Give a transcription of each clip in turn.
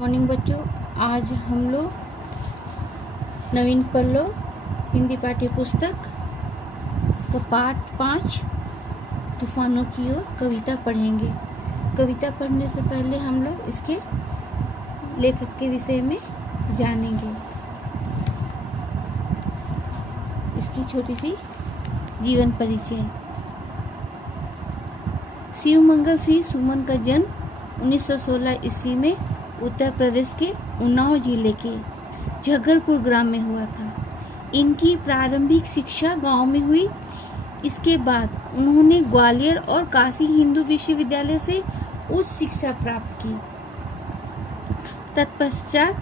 Morning बच्चों, आज हम लोग नवीन पल्लो हिंदी पाठ्य पुस्तक का पाठ 5 तूफानों की ओर कविता पढ़ेंगे। कविता पढ़ने से पहले हम लोग इसके लेखक के विषय में जानेंगे। इसकी छोटी सी जीवन परिचय। शिवमंगल सिंह सुमन का जन्म 1916 ईस्वी में उत्तर प्रदेश के उन्नाव जिले के झगरपुर ग्राम में हुआ था। इनकी प्रारंभिक शिक्षा गांव में हुई। इसके बाद उन्होंने ग्वालियर और काशी हिंदू विश्वविद्यालय से उच्च शिक्षा प्राप्त की। तत्पश्चात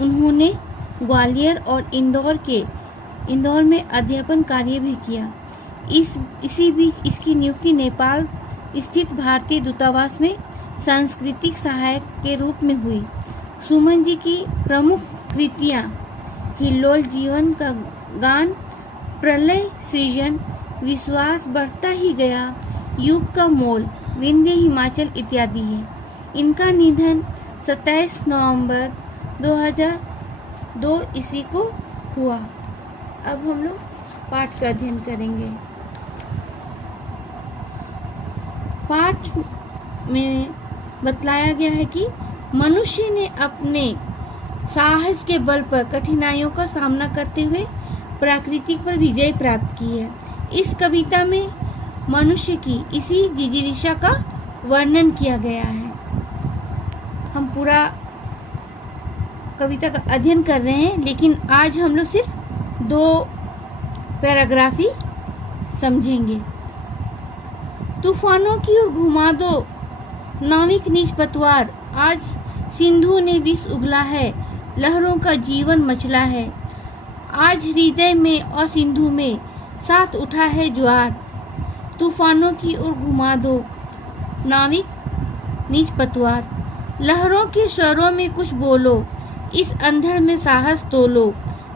उन्होंने ग्वालियर और इंदौर में अध्यापन कार्य भी किया। इसी बीच इसकी नियुक्ति नेपाल स्थित भारतीय दूतावास में सांस्कृतिक सहायक के रूप में हुई। सुमन जी की प्रमुख कृतियां हिल्लोल जीवन का गान, प्रलय सृजन, विश्वास बढ़ता ही गया, युग का मोल, विंध्य हिमाचल इत्यादि है। इनका निधन 27 नवंबर 2002 ईस्वी को हुआ। अब हम लोग पाठ का अध्ययन करेंगे। पाठ में बतलाया गया है कि मनुष्य ने अपने साहस के बल पर कठिनाइयों का सामना करते हुए प्रकृति पर विजय प्राप्त की है। इस कविता में मनुष्य की इसी जिजीविषा का वर्णन किया गया है। हम पूरा कविता का अध्ययन कर रहे हैं, लेकिन आज हम लोग सिर्फ 2 पैराग्राफ ही समझेंगे। तूफानों की ओर घुमा दो नाविक निज पतवार, आज सिंधु ने विष उगला है, लहरों का जीवन मचला है। आज हृदय में और सिंधु में साथ उठा है ज्वार। तूफानों की ओर घुमा दो नाविक निज पतवार, लहरों के स्वरों में कुछ बोलो, इस अंधड़ में साहस तोलो।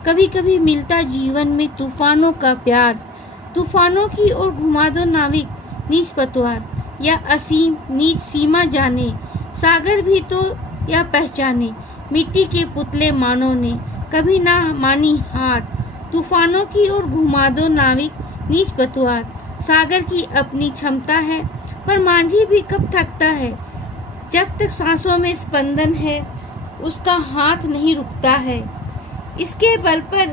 कभी कभी मिलता जीवन में तूफानों का प्यार। तूफानों की ओर घुमा दो नाविक निज पतवार, या असीम नीच सीमा जाने, सागर भी तो या पहचाने। मिट्टी के पुतले मानव ने कभी ना मानी हार। तूफानों की ओर घुमा दो नाविक निज पतवार, सागर की अपनी क्षमता है, पर मांझी भी कब थकता है। जब तक सांसों में स्पंदन है, उसका हाथ नहीं रुकता है। इसके बल पर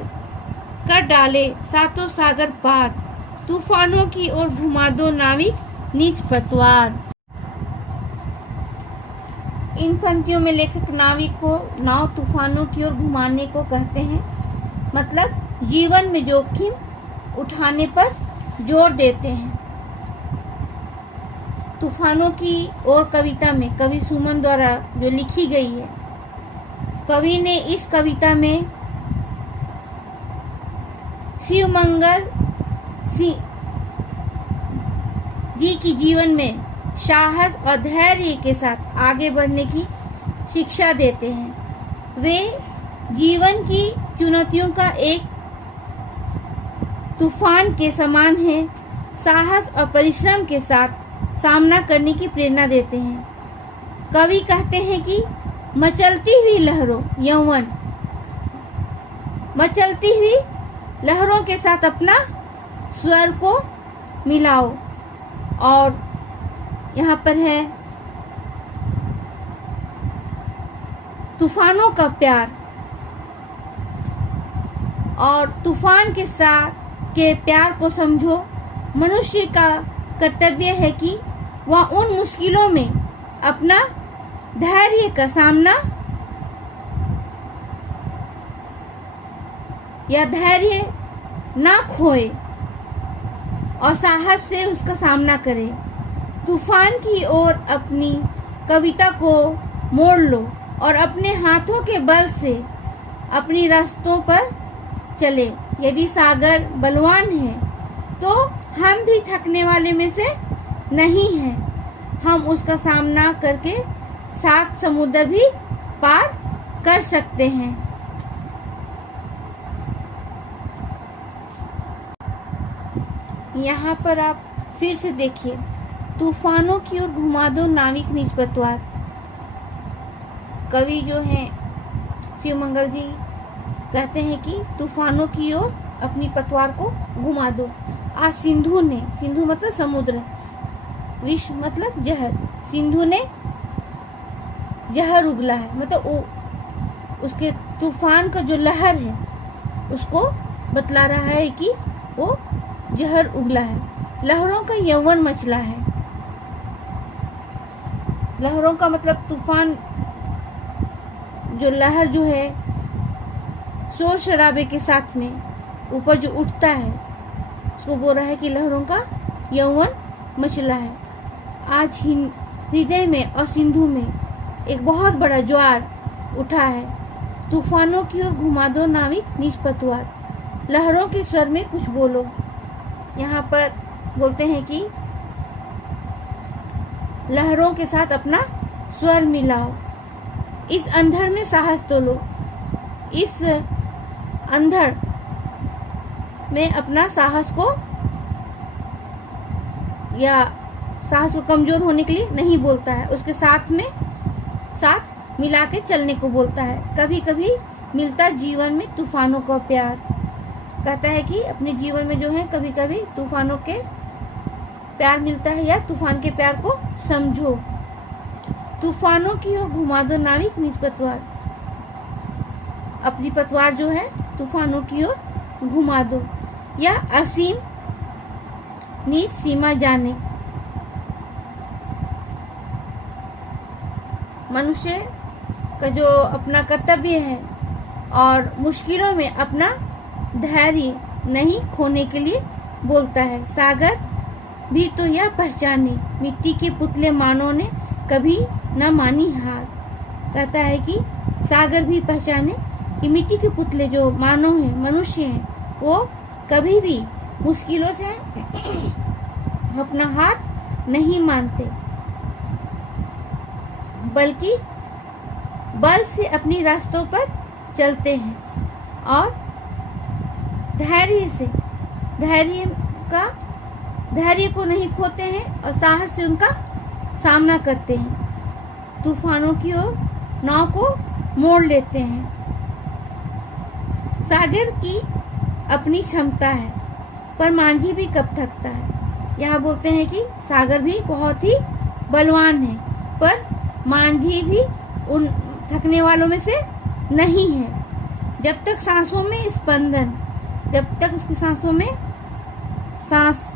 कर डाले सातों सागर पार। तूफानों की ओर घुमा दो नाविक निज पतवार। इन पंक्तियों में लेखक नाविक को नाव तूफानों की ओर घुमाने को कहते हैं, मतलब जीवन में जोखिम उठाने पर जोर देते हैं। तूफानों की ओर कविता में कवि सुमन द्वारा जो लिखी गई है, कवि ने इस कविता में शिवमंगल सिंह जी की जीवन में साहस और धैर्य के साथ आगे बढ़ने की शिक्षा देते हैं। वे जीवन की चुनौतियों का एक तूफान के समान हैं, साहस और परिश्रम के साथ सामना करने की प्रेरणा देते हैं। कवि कहते हैं कि मचलती हुई लहरों यौवन, मचलती हुई लहरों के साथ अपना स्वर को मिलाओ। और यहाँ पर है तूफानों का प्यार, और तूफान के साथ के प्यार को समझो। मनुष्य का कर्तव्य है कि वह उन मुश्किलों में अपना धैर्य का सामना या धैर्य ना खोए और साहस से उसका सामना करे। तूफान की ओर अपनी कविता को मोड़ लो और अपने हाथों के बल से अपनी रास्तों पर चले। यदि सागर बलवान है तो हम भी थकने वाले में से नहीं हैं। हम उसका सामना करके 7 समुद्र भी पार कर सकते हैं। यहाँ पर आप फिर से देखिए, तूफानों की ओर घुमा दो नाविक निज पतवार। कवि जो हैं शिवमंगल जी कहते हैं कि तूफानों की ओर अपनी पतवार को घुमा दो। आज सिंधु ने, सिंधु मतलब समुद्र, विष मतलब जहर, सिंधु ने जहर उगला है, मतलब उसके तूफान का जो लहर है उसको बतला रहा है कि वो जहर उगला है। लहरों का यौवन मचला है। लहरों का मतलब तूफान, जो लहर जो है शोर शराबे के साथ में ऊपर जो उठता है उसको बोल रहा है कि लहरों का यौवन मचला है। आज हृदय में और सिंधु में एक बहुत बड़ा ज्वार उठा है। तूफानों की ओर घुमा दो नाविक निज पतवार। लहरों के स्वर में कुछ बोलो। यहाँ पर बोलते हैं कि लहरों के साथ अपना स्वर मिलाओ। इस अंधड़ में साहस तोलो। इस अंधड़ में अपना साहस को या साहस को कमजोर होने के लिए नहीं बोलता है, उसके साथ में साथ मिला के चलने को बोलता है। कभी कभी मिलता जीवन में तूफानों का प्यार। कहता है कि अपने जीवन में जो है कभी कभी तूफानों के प्यार मिलता है, या तूफान के प्यार को समझो। तूफानों की ओर घुमा दो नाविक निज पतवार। अपनी पतवार जो है तूफानों की ओर घुमा दो, या असीम निज सीमा जाने। मनुष्य का जो अपना कर्तव्य है और मुश्किलों में अपना धैर्य नहीं खोने के लिए बोलता है। सागर भी तो यह पहचाने, मिट्टी के पुतले मानव ने कभी न मानी हार। कहता है कि सागर भी पहचाने कि मिट्टी के पुतले जो मानव हैं, मनुष्य हैं, वो कभी भी मुश्किलों से अपना हार नहीं मानते, बल्कि बल से अपनी रास्तों पर चलते हैं और धैर्य को नहीं खोते हैं और साहस से उनका सामना करते हैं। तूफानों की ओर नाव को मोड़ लेते हैं। सागर की अपनी क्षमता है, पर मांझी भी कब थकता है। यहाँ बोलते हैं कि सागर भी बहुत ही बलवान है, पर मांझी भी उन थकने वालों में से नहीं है। जब तक सांसों में स्पंदन, जब तक उसकी सांसों में सांस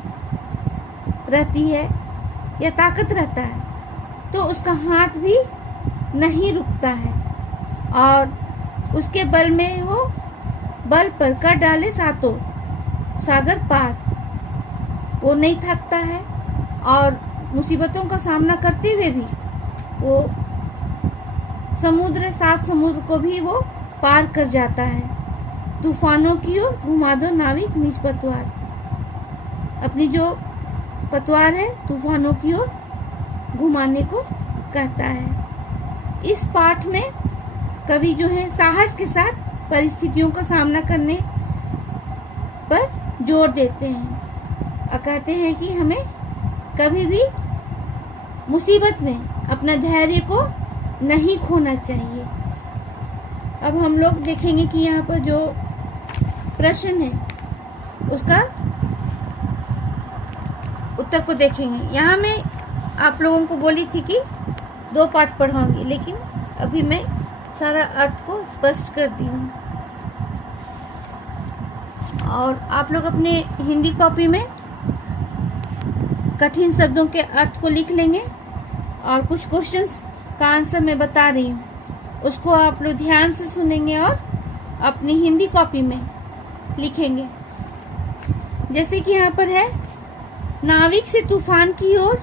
रहती है या ताकत रहता है, तो उसका हाथ भी नहीं रुकता है और उसके बल में वो बल पर कर डाले सातों सागर पार। वो नहीं थकता है और मुसीबतों का सामना करते हुए भी वो सात समुद्र को भी वो पार कर जाता है। तूफानों की ओर घुमा दो नाविक निज पतवार। अपनी जो पतवार है तूफानों की ओर घुमाने को कहता है। इस पाठ में कवि जो है साहस के साथ परिस्थितियों का सामना करने पर जोर देते हैं और कहते हैं कि हमें कभी भी मुसीबत में अपना धैर्य को नहीं खोना चाहिए। अब हम लोग देखेंगे कि यहाँ पर जो प्रश्न है उसका उत्तर को देखेंगे। यहाँ मैं आप लोगों को बोली थी कि 2 पाठ पढ़ाऊंगी, लेकिन अभी मैं सारा अर्थ को स्पष्ट कर दी हूँ। और आप लोग अपने हिंदी कॉपी में कठिन शब्दों के अर्थ को लिख लेंगे और कुछ क्वेश्चंस का आंसर मैं बता रही हूँ, उसको आप लोग ध्यान से सुनेंगे और अपनी हिंदी कॉपी में लिखेंगे। जैसे कि यहाँ पर है, नाविक से तूफान की ओर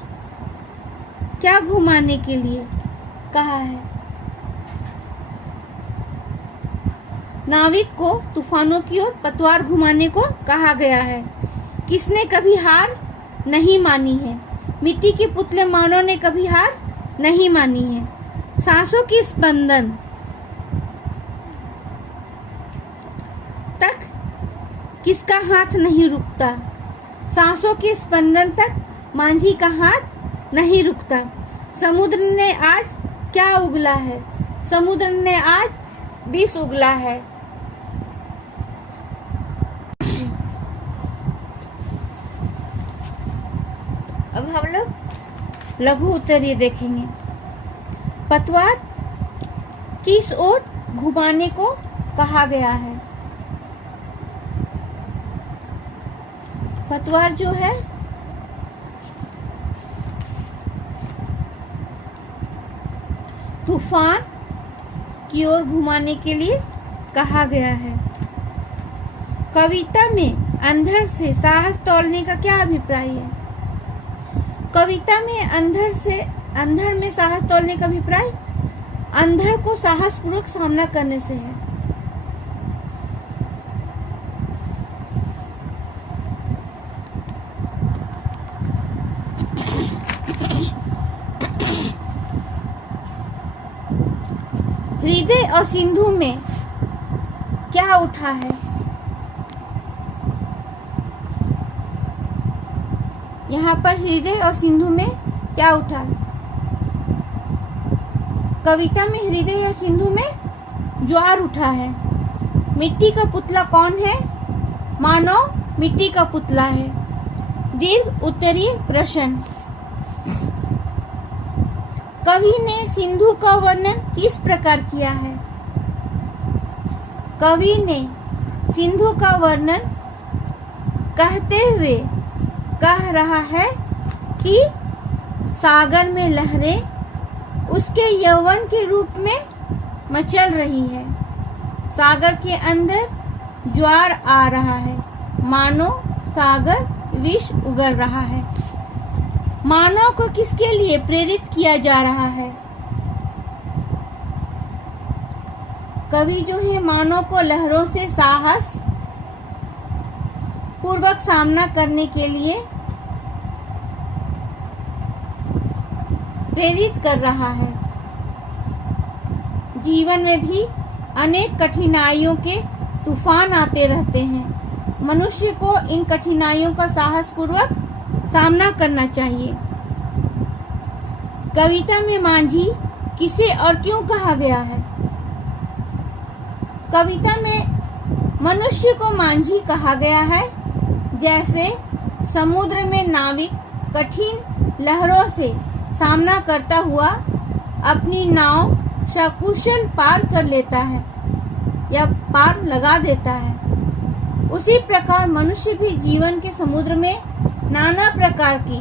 क्या घुमाने के लिए कहा है। नाविक को तूफानों की ओर पतवार घुमाने को कहा गया है। किसने कभी हार नहीं मानी है। मिट्टी के पुतले मानव ने कभी हार नहीं मानी है। सांसों की स्पंदन तक किसका हाथ नहीं रुकता। सांसों के स्पंदन तक मांझी का हाथ नहीं रुकता। समुद्र ने आज क्या उगला है? समुद्र ने आज विष उगला है। अब हम लोग लघु उत्तरीय देखेंगे। पतवार किस ओर घुमाने को कहा गया है? पतवार जो है तूफान की ओर घुमाने के लिए कहा गया है। कविता में अंधड़ से साहस तोड़ने का क्या अभिप्राय है? कविता में अंधड़ में साहस तोड़ने का अभिप्राय अंधड़ को साहस पूर्वक सामना करने से है। हृदय और सिंधु में क्या उठा है? यहाँ पर हृदय और सिंधु में क्या उठा है? कविता में हृदय और सिंधु में ज्वार उठा है। मिट्टी का पुतला कौन है? मानव मिट्टी का पुतला है। दीर्घ उत्तरीय प्रश्न। कवि ने सिंधु का वर्णन किस प्रकार किया है? कवि ने सिंधु का वर्णन कहते हुए कह रहा है कि सागर में लहरें उसके यौवन के रूप में मचल रही है। सागर के अंदर ज्वार आ रहा है, मानो सागर विष उगल रहा है। मानव को किसके लिए प्रेरित किया जा रहा है? कवि जो है मानव को लहरों से साहस पूर्वक सामना करने के लिए प्रेरित कर रहा है। जीवन में भी अनेक कठिनाइयों के तूफान आते रहते हैं। मनुष्य को इन कठिनाइयों का साहस पूर्वक सामना करना चाहिए। कविता में मांझी किसे और क्यों कहा गया है? कविता में मनुष्य को मांझी कहा गया है। जैसे समुद्र में नाविक कठिन लहरों से सामना करता हुआ अपनी नाव सकुशल पार कर लेता है या पार लगा देता है, उसी प्रकार मनुष्य भी जीवन के समुद्र में नाना प्रकार की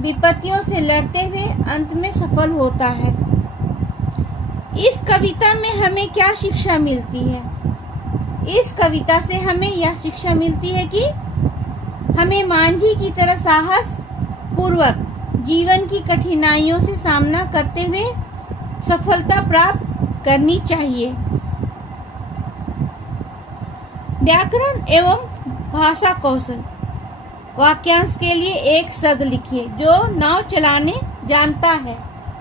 विपत्तियों से लड़ते हुए अंत में सफल होता है। इस कविता में हमें क्या शिक्षा मिलती है? इस कविता से हमें यह शिक्षा मिलती है कि हमें मांझी की तरह साहस पूर्वक जीवन की कठिनाइयों से सामना करते हुए सफलता प्राप्त करनी चाहिए। व्याकरण एवं भाषा कौशल। वाक्यांश के लिए एक शब्द लिखिए। जो नाव चलाने जानता है,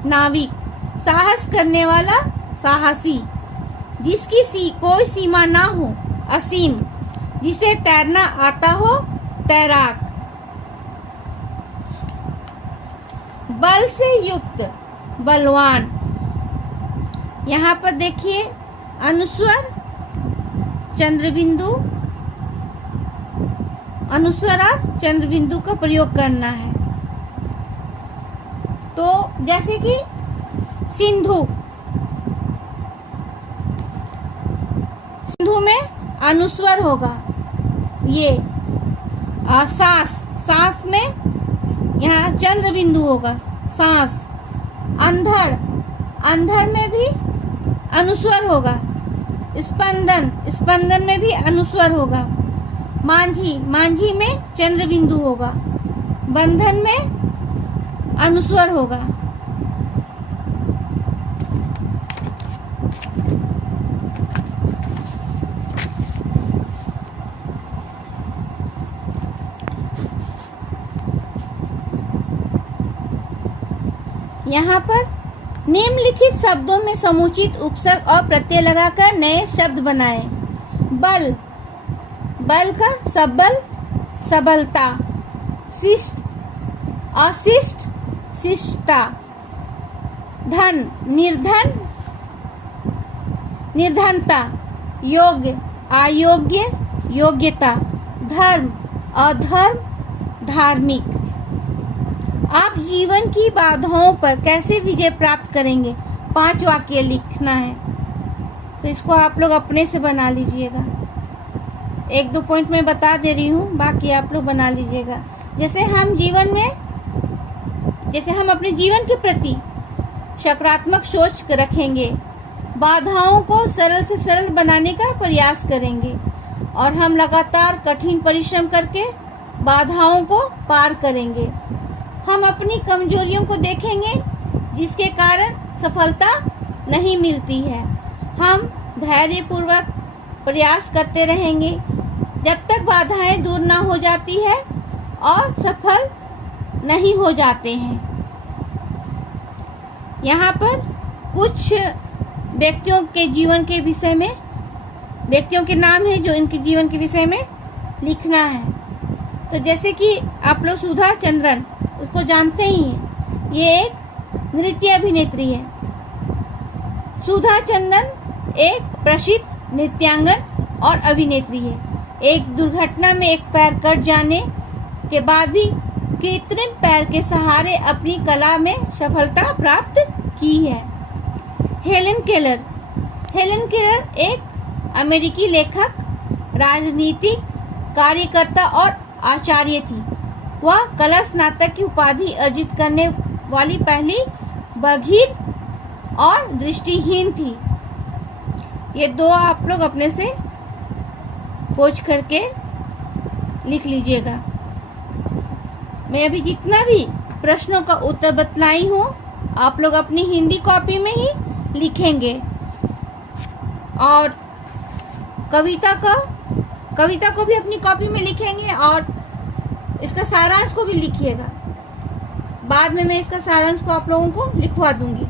नाविक। साहस करने वाला, साहसी। जिसकी कोई सीमा ना हो, असीम। जिसे तैरना आता हो, तैराक। बल से युक्त, बलवान। यहाँ पर देखिए अनुस्वर चंद्रबिंदु, अनुस्वर और चंद्रबिंदु का प्रयोग करना है। तो जैसे कि सिंधु, सिंधु में अनुस्वर होगा ये। सांस, सांस में यहाँ चंद्रबिंदु होगा, सांस। अंधड़, अंधड़ में भी अनुस्वर होगा। स्पंदन, स्पंदन में भी अनुस्वर होगा। मांझी, मांझी में चंद्रबिंदु होगा। बंधन में अनुस्वर होगा। यहाँ पर निम्नलिखित शब्दों में समुचित उपसर्ग और प्रत्यय लगाकर नए शब्द बनाएं। बल, बल का सबल, सबलता। शिष्ट, अशिष्ट, शिष्टता, धन निर्धन निर्धनता, योग्य अयोग्य योग्यता, धर्म अधर्म धार्मिक। आप जीवन की बाधाओं पर कैसे विजय प्राप्त करेंगे? 5 वाक्य लिखना है, तो इसको आप लोग अपने से बना लीजिएगा। 1-2 पॉइंट मैं बता दे रही हूँ, बाकी आप लोग बना लीजिएगा। जैसे हम अपने जीवन के प्रति सकारात्मक सोच रखेंगे, बाधाओं को सरल से सरल बनाने का प्रयास करेंगे और हम लगातार कठिन परिश्रम करके बाधाओं को पार करेंगे। हम अपनी कमजोरियों को देखेंगे जिसके कारण सफलता नहीं मिलती है। हम धैर्यपूर्वक प्रयास करते रहेंगे जब तक बाधाएं दूर ना हो जाती है और सफल नहीं हो जाते हैं। यहाँ पर कुछ व्यक्तियों के जीवन के विषय में, व्यक्तियों के नाम है जो इनके जीवन के विषय में लिखना है। तो जैसे कि आप लोग सुधा चंद्रन, उसको जानते ही हैं, ये एक नृत्य अभिनेत्री है। सुधा चंद्रन एक प्रसिद्ध नृत्यांगन और अभिनेत्री है। एक दुर्घटना में एक पैर कट जाने के बाद भी कृत्रिम पैर के सहारे अपनी कला में सफलता प्राप्त की है। हेलेन केलर एक अमेरिकी लेखक, राजनीतिक कार्यकर्ता और आचार्य थी। वह कला स्नातक की उपाधि अर्जित करने वाली पहली बधिर और दृष्टिहीन थी। ये 2 आप लोग अपने से खोज करके लिख लीजिएगा। मैं अभी जितना भी प्रश्नों का उत्तर बतलाई हूँ, आप लोग अपनी हिंदी कॉपी में ही लिखेंगे और कविता को भी अपनी कॉपी में लिखेंगे और इसका सारांश को भी लिखिएगा। बाद में मैं इसका सारांश को आप लोगों को लिखवा दूंगी।